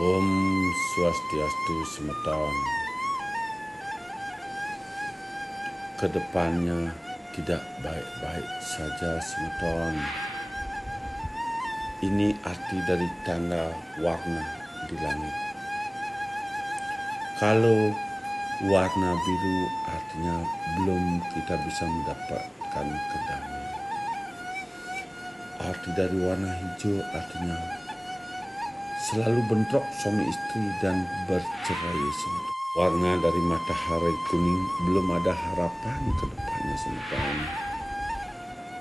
Om Swastiastu Semeton. Kedepannya tidak baik-baik saja Semeton. Ini arti dari tanda warna di langit. Kalau warna biru artinya belum kita bisa mendapatkan kedamaian. Arti dari warna hijau artinya selalu bentrok suami istri dan bercerai Semeton. Warna dari matahari kuning belum ada harapan ke depannya Semeton.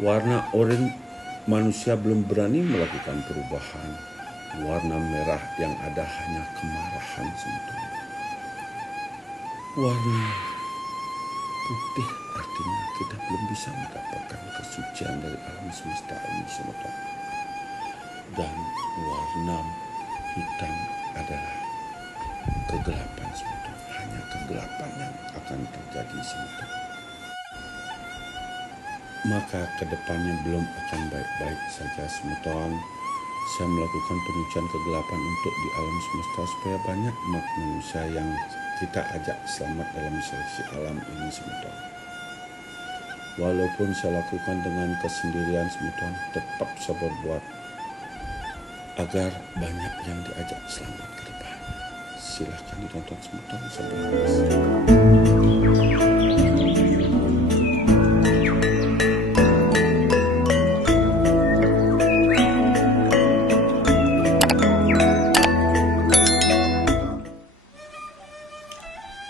Warna oranye manusia belum berani melakukan perubahan. Warna merah yang ada hanya kemarahan Semeton. Warna putih artinya kita belum bisa mendapatkan kesucian dari alam semesta ini Semeton. Dan warna hitam adalah kegelapan Semeton. Hanya kegelapan yang akan terjadi Semeton. Maka kedepannya belum akan baik-baik saja Semeton. Saya melakukan pengucian kegelapan untuk di alam semesta supaya banyak manusia yang kita ajak selamat dalam seleksi alam ini Semeton. Walaupun saya lakukan dengan kesendirian Semeton, tetap saya berbuat agar banyak yang diajak selamat ke depan. Silahkan ditonton Semeton sampai habis.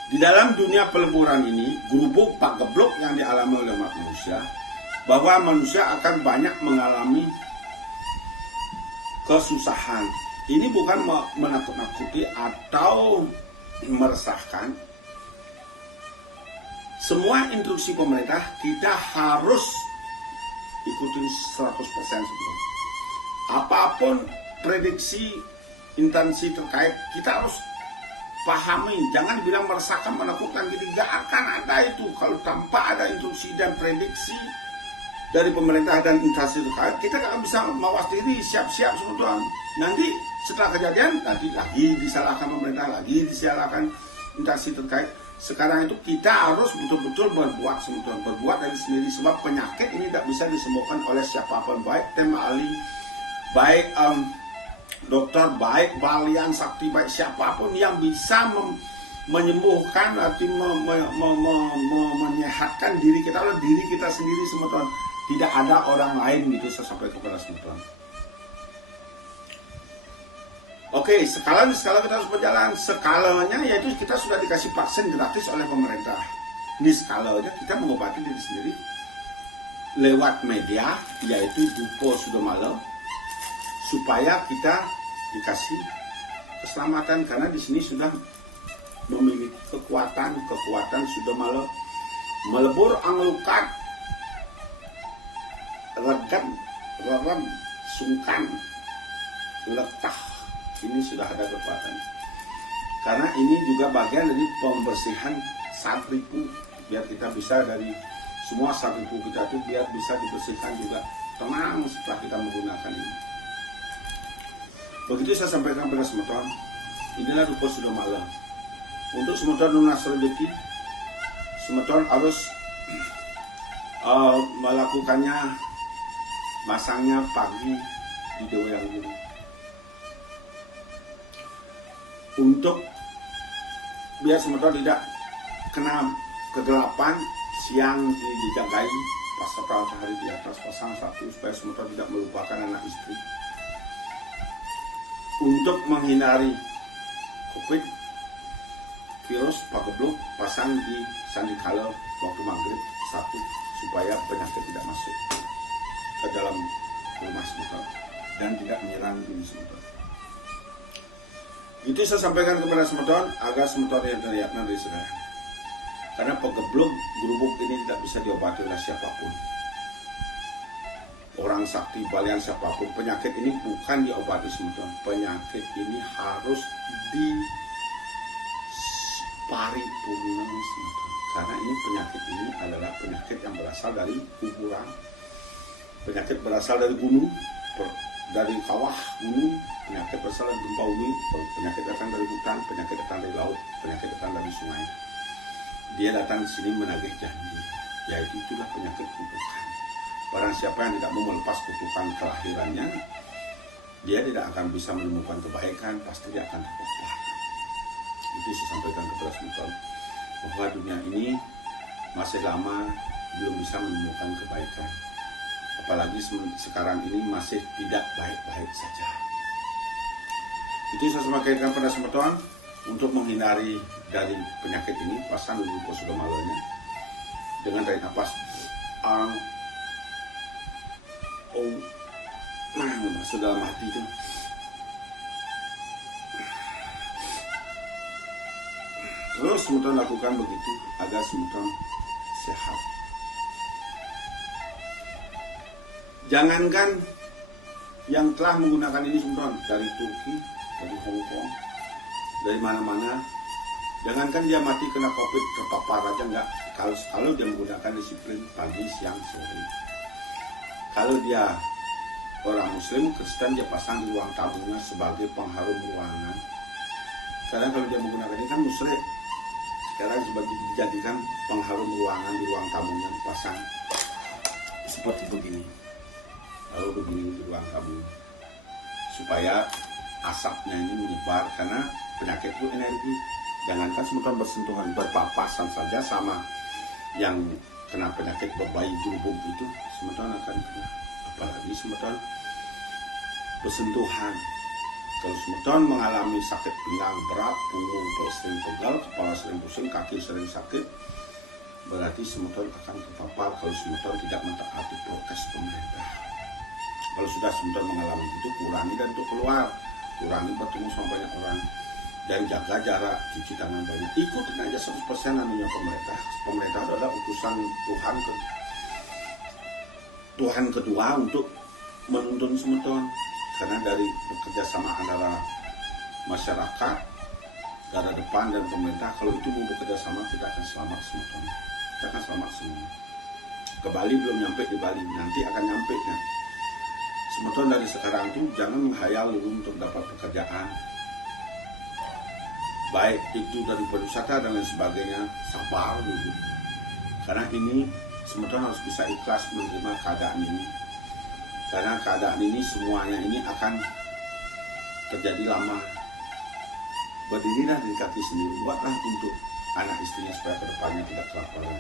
Di dalam dunia peleburan ini, gurubuk pak geblok yang dialami oleh umat manusia, bahwa manusia akan banyak mengalami kesusahan. Ini bukan menakut-nakuti atau meresahkan. Semua instruksi pemerintah kita harus ikutin 100% sebelum. Apapun prediksi instansi terkait, kita harus pahami, jangan bilang meresahkan, menakutkan, jadi gak akan ada itu kalau tanpa ada instruksi dan prediksi dari pemerintah dan instansi terkait. Kita gak bisa mawas diri, siap-siap sebetulnya. Nanti setelah kejadian, nanti lagi disalahkan pemerintah, lagi disalahkan instansi terkait. Sekarang itu kita harus betul-betul berbuat sebetulnya, berbuat dari sendiri, sebab penyakit ini tidak bisa disembuhkan oleh siapapun, baik tim ahli, baik dokter, baik balian sakti, baik siapapun yang bisa menyembuhkan atau menyehatkan diri kita oleh diri kita sendiri Semeton. Tidak ada orang lain, gitu saya sampai kepada Semeton. Oke, skala kita harus berjalan. Skalanya yaitu kita sudah dikasih vaksin gratis oleh pemerintah. Di skalanya kita mengobati diri sendiri lewat media, yaitu Dupo Sudomalo, supaya kita dikasih keselamatan, karena di sini sudah memiliki kekuatan sudah melebur anglukat, rerem, sungkan, letah. Ini sudah ada kekuatan, karena ini juga bagian dari pembersihan satripu, biar kita bisa dari semua satripu kita itu biar bisa dibersihkan juga tenang setelah kita menggunakan ini. Begitu saya sampaikan pada Semeton, inilah Dupo Sudomalo. Untuk Semeton lunas rezeki, Semeton harus melakukannya, masangnya pagi di Dewa yang Biru. Untuk biar Semeton tidak kena kegelapan, siang dijagai, pas matahari di atas, pasang satu supaya Semeton tidak melupakan anak istri. Untuk menghindari COVID, virus pageblok, pasang di sandikala waktu maghrib satu, supaya penyakit tidak masuk ke dalam rumah Semeton dan tidak menyerang diri Semeton. Itu saya sampaikan kepada Semeton agar Semeton yang terlihatnya dari saudara. Karena pageblok gurubuk ini tidak bisa diobati oleh siapapun. Orang sakti, balian siapapun, penyakit ini bukan diobati Semeton. Penyakit ini harus diparipurna Semeton. Karena ini penyakit ini adalah penyakit yang berasal dari kuburan, penyakit berasal dari gunung, dari kawah gunung, penyakit berasal dari gempa bumi, penyakit datang dari hutan, penyakit datang dari laut, penyakit datang dari sungai. Dia datang di sini menagih janji, yaitu itulah penyakit kutukan. Barang siapa yang tidak mau melepas kutukan kelahirannya, dia tidak akan bisa menemukan kebaikan, pasti dia akan terpapar. Itu saya sampaikan kepada Sultan, bahwa dunia ini masih lama belum bisa menemukan kebaikan. Apalagi sekarang ini masih tidak baik-baik saja. Itu saya sampaikan pada Sultan untuk menghindari dari penyakit ini, pasang dulu sudah malanya dengan tarik nafas masuk dalam hati itu. Terus Sultan lakukan begitu agar Sultan sehat. Jangankan yang telah menggunakan ini Sultan dari Turki, dari Hong Kong, dari mana-mana, jangankan dia mati kena COVID terpapar aja enggak. Kalau dia menggunakan disiplin pagi, siang, sore. Kalau dia orang Muslim, Kristen, dia pasang di ruang tamunya sebagai pengharum ruangan. Sekarang kalau dia menggunakan ini kan musyrik. Sekarang sebagai dijadikan pengharum ruangan di ruang tamunya, dipasang seperti begini. Lalu begini di ruang tamu, supaya asapnya ini menyebar, karena penyakit itu energi. Jangankan Sultan bersentuhan, berpapasan saja sama yang kena penyakit berbayi jubung itu, Sultan akan kena. Apalagi Sultan bersentuhan. Kalau Sultan mengalami sakit pinggang berat, punggung sering pegal, kepala sering pusing, kaki sering sakit, berarti Sultan akan terpapar kalau Sultan tidak mentaati prokes pemerintah. Kalau sudah Sultan mengalami itu, kurangi dan untuk keluar, kurangi bertemu sama banyak orang, dan jaga jarak, cuci tangan banyak. Ikutin aja 100% anunya pemerintah. Pemerintah adalah utusan Tuhan kedua untuk menuntun Sultan. Karena dari bekerja sama antara masyarakat, garda depan dan pemerintah, kalau itu mau bekerja sama, kita akan selamat Sultan. Kita akan selamat semua. Ke Bali belum nyampe di Bali, nanti akan nyampe kan. Sultan dari sekarang itu jangan menghayal dulu untuk dapat pekerjaan, baik itu dari pariwisata dan lain sebagainya. Sabar dulu, karena ini Sultan harus bisa ikhlas menerima keadaan ini. Karena keadaan ini semuanya ini akan terjadi lama. Berdirilah di kaki sendiri, buatlah untuk anak istrinya supaya kedepannya tidak kelaparan.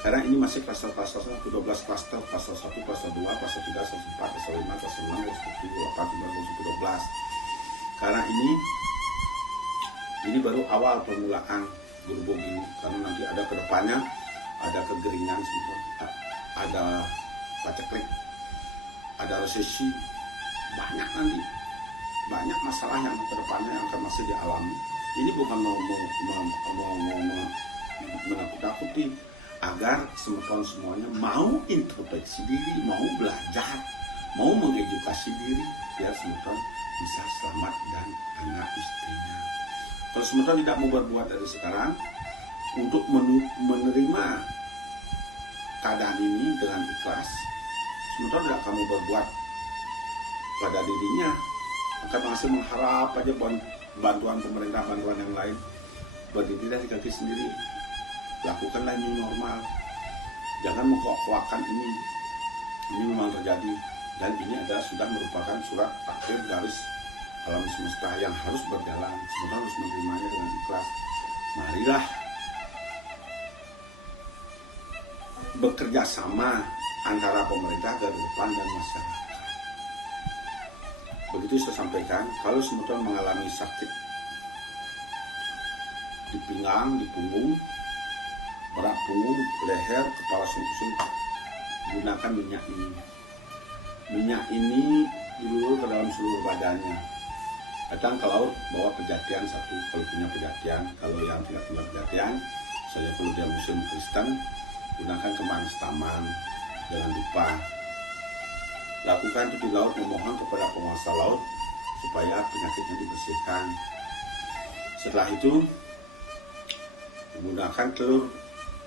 Karena ini masih klaster-klaster, 12 klaster, pasal 1, pasal 2, pasal 3, pasal 4, pasal 5, pasal 6, pasal 7, 8, 9, 12. Karena ini baru awal permulaan gerbong ini. Karena nanti ada kedepannya, ada kegeringan, ada paceklik, ada resesi, banyak nanti, banyak masalah yang kedepannya yang akan masih dialami. Ini bukan mau menakut-nakuti, agar semuanya mau introspeksi diri, mau belajar, mau mengedukasi diri, biar Sultan bisa selamat dan anak istrinya. Kalau Sultan tidak mau berbuat dari sekarang untuk menerima keadaan ini dengan ikhlas, Sultan tidak kamu berbuat pada dirinya, akan masih mengharap aja bantuan pemerintah, bantuan yang lain. Berdirilah di kaki sendiri, lakukanlah new normal, jangan mengkuak-kuakan ini memang terjadi, dan ini adalah sudah merupakan surat takdir garis alam semesta yang harus berjalan. Sultan harus menerimanya dengan ikhlas. Marilah bekerja sama antara pemerintah, garda depan, dan masyarakat. Begitu saya sampaikan, kalau Sultan mengalami sakit di pinggang, di punggung, berat punggung, leher, kepala pusing, gunakan minyak ini. Minyak ini dilulur ke dalam seluruh badannya. Datang ke laut, bawa pejatian satu, kalau punya pejatian. Kalau yang tidak punya pejatian, misalnya kalau dia Muslim Kristen, gunakan kembang taman. Jangan lupa lakukan itu di laut, memohon kepada penguasa laut supaya penyakitnya dibersihkan. Setelah itu menggunakan telur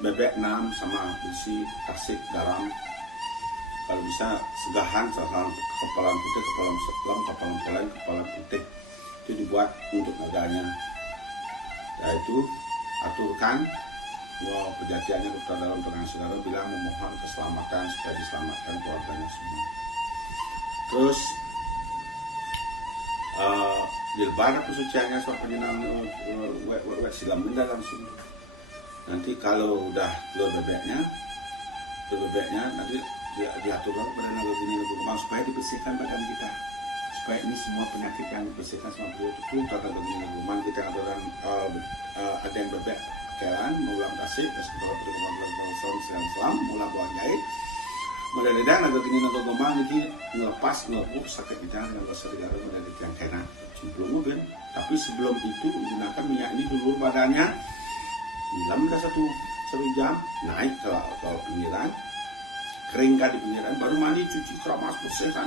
bebek 6 sama besi, tasik, garam, kalau bisa segahan kepalan putih, kepalan sebelang, kepalan lain, kepalan putih itu dibuat untuk naganya. Yaitu aturkan bahwa perjanjiannya kepada dalam terang saudara bilang memohon keselamatan supaya diselamatkan keluarganya semua. Terus jilbab kesuciannya soal penyenang silam benda langsung. Nanti kalau udah telur bebeknya nanti diaturkan kepada naga geni naga gemang supaya dibersihkan badan kita, supaya ini semua penyakit yang dibersihkan sama beliau itu tata naga geni naga gemang kita aturan ada yang bebek kelan mengulang tasik sekolah perkembangan selam mulai buang jahit mudah-mudahan naga geni naga gemang ini ngelepas sakit kita dengan bahasa negara menjadi yang kena sebelum mungkin, tapi sebelum itu gunakan minyak ini dulu badannya hilam dah satu jam naik ke pinggiran, keringkan di pinggiran, baru mandi cuci keramas bersih kan.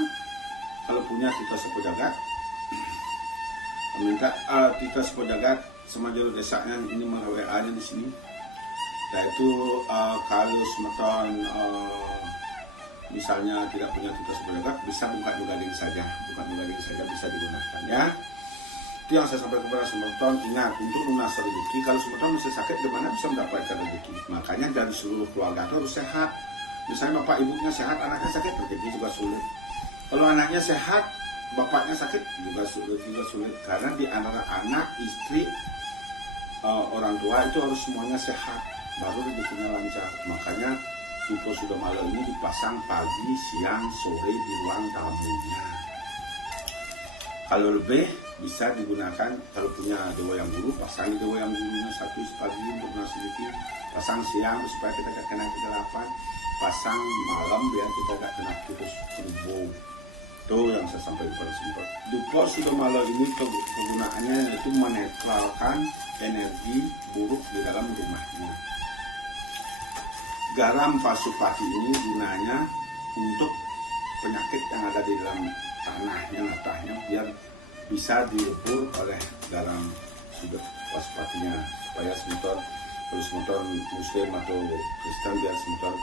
Kalau punya kita sepojagat minta kita sepojagat sama juru desanya ini WA-nya di sini. Yaitu kalau semeton misalnya tidak punya kita sepojagat bisa buka nugading saja bisa digunakan ya. Itu yang saya sampaikan kepada semeton, ingat untuk lunas rezeki. Kalau semeton masih sakit gimana bisa mendapatkan rezeki? Makanya dari seluruh keluarga itu harus sehat. Misalnya bapak ibunya sehat, anaknya sakit, rezeki juga sulit. Kalau anaknya sehat, bapaknya sakit juga sulit. Karena di antara anak, istri, orang tua itu harus semuanya sehat, baru rezekinya lancar. Makanya Dupo Sudomalo ini dipasang pagi, siang, sore di ruang tamunya. Kalau lebih bisa digunakan kalau punya dewa yang guru, pasang dewa yang gurunya satu pagi untuk nasi sedikit, pasang siang supaya kita gak kena kegelapan, pasang malam biar kita gak kena putus subuh. Itu yang saya sampaikan pada sempat. Dupo Sudomalo ini kegunaannya yaitu menetralkan energi buruk di dalam rumahnya. Garam Pasupati ini gunanya untuk penyakit yang ada di dalam natahnya biar bisa dilebur oleh garam Pasupatinya supaya semeton muslim atau Kristen biar semeton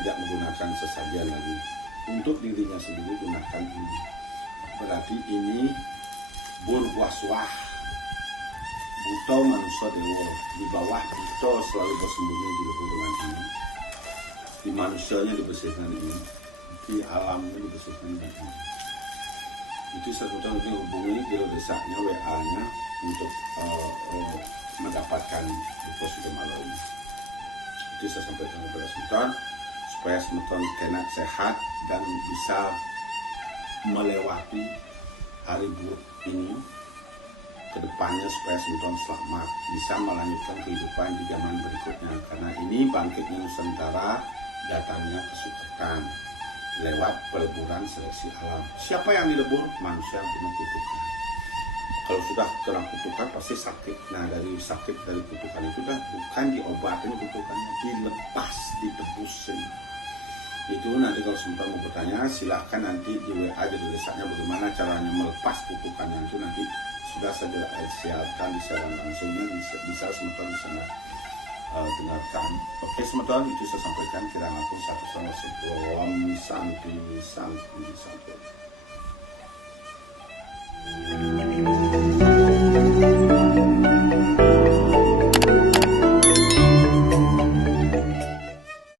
tidak menggunakan sesajian lagi. Untuk dirinya sendiri gunakan ini. Berarti ini burwaswah buto manusia dewa, di bawah buto selalu bersembunyi di lubungan ini, di manusianya dibersihkan ini, di alamnya dibersihkan ini. Itu seputar ini hubungi di desanya WA-nya untuk mendapatkan buto Sudomalo ini. Itu saya sampaikan kepada semeton supaya semeton kena sehat dan bisa melewati hari buruk ini ke depannya supaya semeton selamat bisa melanjutkan kehidupan di zaman berikutnya, karena ini bangkitnya Nusantara datangnya kesulitan lewat peleburan seleksi alam. Siapa yang dilebur? Manusia yang penuh kutukan. Kalau sudah kena kutukan pasti sakit. Nah dari sakit dari kutukan itu dah bukan diobatin kutukannya, dilepas, ditebusin. Itu nanti kalau semeton mau bertanya silahkan nanti di WA jadi desanya bagaimana caranya melepas kutukannya, itu nanti sudah saya siapkan di siaran langsungnya bisa semeton di sana dengarkan. Oke semeton, itu saya sampaikan kiranya pun satu sama sebelum santi.